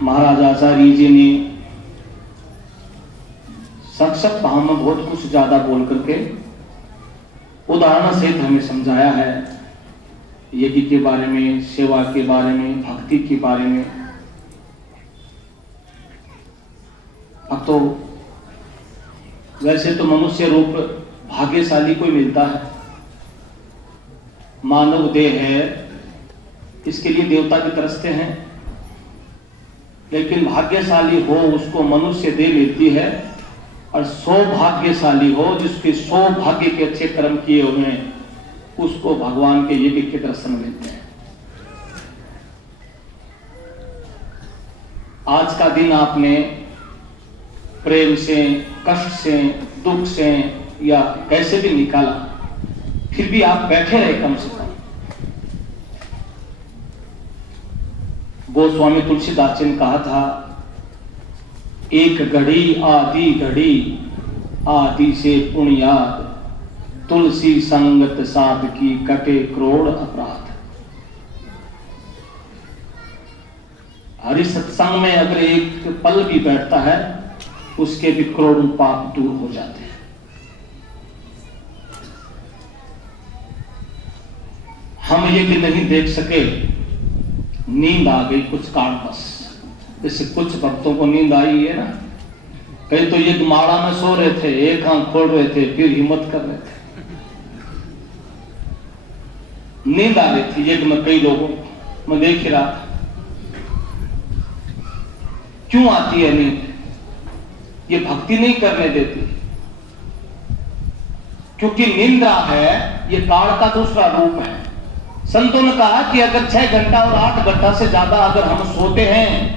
महाराज आचार्य जी ने संक्षिप्त भाव में बहुत कुछ ज्यादा बोल करके उदाहरण सहित हमें समझाया है, यज्ञ के बारे में, सेवा के बारे में, भक्ति के बारे में। अब तो वैसे तो मनुष्य रूप भाग्यशाली कोई मिलता है, मानव देह है, इसके लिए देवता भी तरसते हैं, लेकिन भाग्यशाली हो उसको मनुष्य देह मिलती है, और सौभाग्यशाली हो जिसके सौभाग्य के अच्छे कर्म किए हुए हैं उसको भगवान के यज्ञ के दर्शन मिलते हैं। आज का दिन आपने प्रेम से, कष्ट से, दुख से या कैसे भी निकाला, फिर भी आप बैठे रहे कम से कम। गोस्वामी तुलसीदास जी ने कहा था, एक घड़ी आदि घड़ी आदि से पुण्याद, तुलसी संगत साध की कटे करोड़ अपराध। हरि सत्संग में अगर एक पल भी बैठता है उसके भी करोड़ों पाप दूर हो जाते हैं। हम ये भी नहीं देख सके, नींद आ गई कुछ कारणवश। जैसे कुछ भक्तों को नींद आई है ना, कई तो ये माड़ा में सो रहे थे, एक आंख खोल रहे थे, फिर हिम्मत कर रहे थे, नींद आ रही थी। यज्ञ में कई लोगों को मैं देख ही रहा था। क्यों आती है नींद? ये भक्ति नहीं करने देती, क्योंकि निंद्रा है ये काल का दूसरा रूप है। संतों ने कहा कि अगर 6 घंटा और 8 घंटा से ज्यादा अगर हम सोते हैं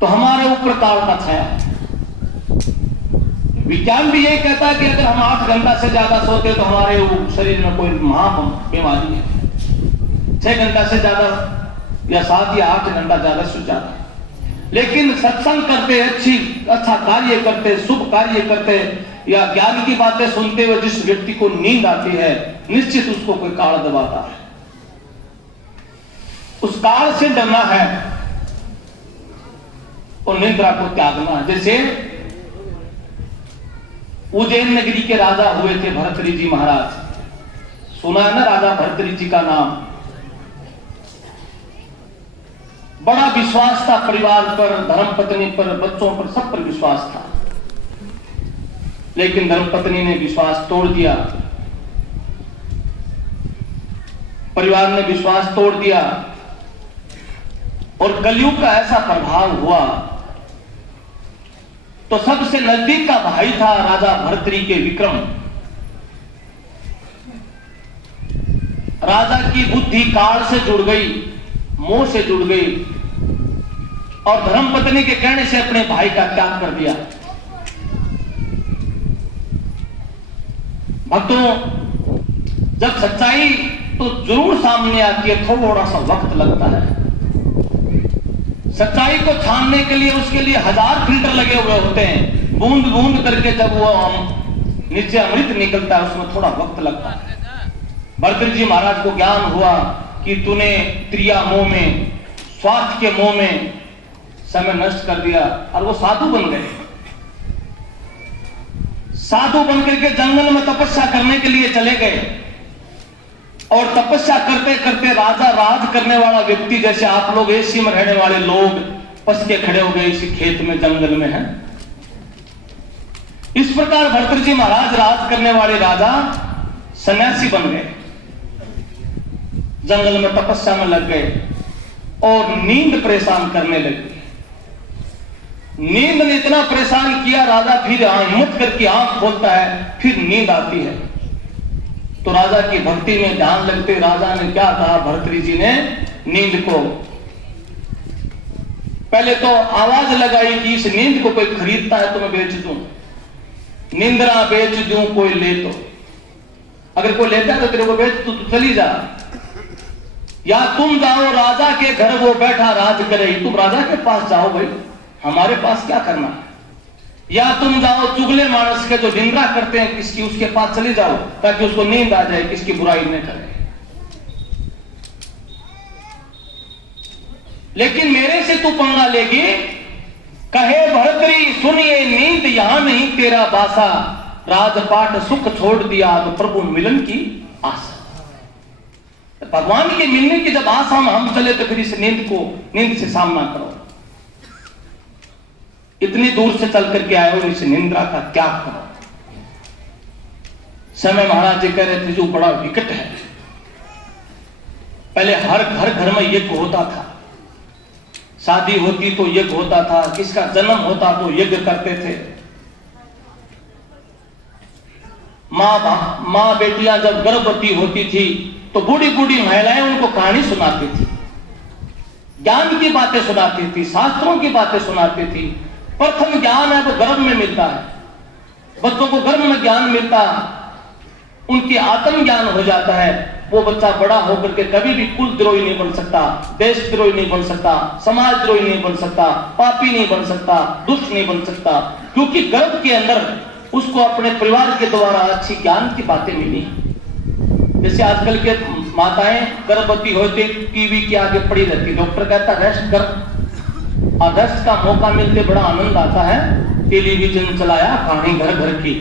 तो हमारे ऊपर काल का छाया है। विज्ञान भी यही कहता है कि अगर हम 8 घंटा से ज्यादा सोते तो हमारे शरीर में कोई महा बीमारी है। 6 घंटा से ज्यादा या 7 या 8 घंटा ज्यादा से ज्यादा। लेकिन सत्संग करते, अच्छा कार्य करते, शुभ कार्य करते या ज्ञान की बातें सुनते हुए जिस व्यक्ति को नींद आती है, निश्चित उसको कोई काल दबाता है। उस काल से डरना है और निद्रा को त्यागना है। जैसे उज्जैन नगरी के राजा हुए थे भर्तृहरि जी महाराज, सुना है ना राजा भर्तृहरि जी का नाम। बड़ा विश्वास था परिवार पर, धर्मपत्नी पर, बच्चों पर, सब पर विश्वास था। लेकिन धर्मपत्नी ने विश्वास तोड़ दिया, परिवार ने विश्वास तोड़ दिया, और कलयुग का ऐसा प्रभाव हुआ तो सबसे नजदीक का भाई था राजा भर्तृहरि के विक्रम। राजा की बुद्धि काल से जुड़ गई, मोह से जुड़ गई, और धर्मपत्नी के कहने से अपने भाई का त्याग कर दिया। भक्तों, जब सच्चाई तो जरूर सामने आती है, थोड़ा सा वक्त लगता है। सच्चाई को छानने के लिए उसके लिए 1000 फिल्टर लगे हुए होते हैं। बूंद बूंद करके जब वो नीचे अमृत निकलता है उसमें थोड़ा वक्त लगता है। भर्तृहरि जी महाराज को ज्ञान हुआ कि तूने क्रिया मोह में, स्वार्थ के मोह में समय नष्ट कर दिया, और वो साधु बन गए। साधु बनकर के जंगल में तपस्या करने के लिए चले गए, और तपस्या करते करते राजा राज करने वाला व्यक्ति, जैसे आप लोग एसी में रहने वाले लोग पस के खड़े हो गए इसी खेत में, जंगल में हैं, इस प्रकार भर्तृहरि जी महाराज राज करने वाले राजा सन्यासी बन गए, जंगल में तपस्या में लग गए, और नींद परेशान करने लगी। नींद ने इतना परेशान किया, राजा फिर हिम्मत करके आंख खोलता है, फिर नींद आती है। तो राजा की भक्ति में ध्यान लगते राजा ने क्या कहा, भर्तृहरि जी ने नींद को पहले तो आवाज लगाई कि इस नींद को कोई खरीदता है तो मैं बेच दूं, निंद्रा बेच दूं कोई ले तो, अगर कोई लेता है तो तेरे को बेच, तू चली जा, या तुम जाओ राजा के घर, वो बैठा राज करे, तुम राजा के पास जाओ भाई, हमारे पास क्या करना है, या तुम जाओ चुगले मानस के जो निंदा करते हैं किसकी, उसके पास चले जाओ ताकि उसको नींद आ जाए, किसकी बुराई न करे। लेकिन मेरे से तू पंगा लेगी, कहे भरतरी सुनिए नींद यहां नहीं तेरा बासा, राजपाट सुख छोड़ दिया अब प्रभु मिलन की आशा। भगवान के मिलने की जब आशा में हम चले तो फिर इस नींद से सामना करो। इतनी दूर से चल करके आए हो, इस निंद्रा का त्याग करो। समय महाराज जी कह रहे थे जो बड़ा विकट है। पहले हर घर में यज्ञ होता था, शादी होती तो यज्ञ होता था, किसका जन्म होता तो यज्ञ करते थे। माँ बेटियां जब गर्भवती होती थी तो बूढ़ी बूढ़ी महिलाएं उनको कहानी सुनाती थी, ज्ञान की बातें सुनाती थी, शास्त्रों की बातें सुनाती थी। प्रथम ज्ञान है वो गर्भ में मिलता है, बच्चों को गर्भ में ज्ञान मिलता, उनकी आत्म ज्ञान हो जाता है। वो बच्चा बड़ा होकर के कभी भी कुल द्रोही नहीं बन सकता, देश द्रोही नहीं बन सकता, समाज द्रोही नहीं बन सकता, पापी नहीं बन सकता, दुष्ट नहीं बन सकता, क्योंकि गर्भ के अंदर उसको अपने परिवार के द्वारा अच्छी ज्ञान की बातें मिली। जैसे आजकल के माताएं गर्भवती होती टीवी के आगे पड़ी रहती, डॉक्टर कहता रेस्ट कर, और रेस्ट का मौका मिलते बड़ा आनंद आता है। टेलीविजन चलाया, कहानी घर घर की,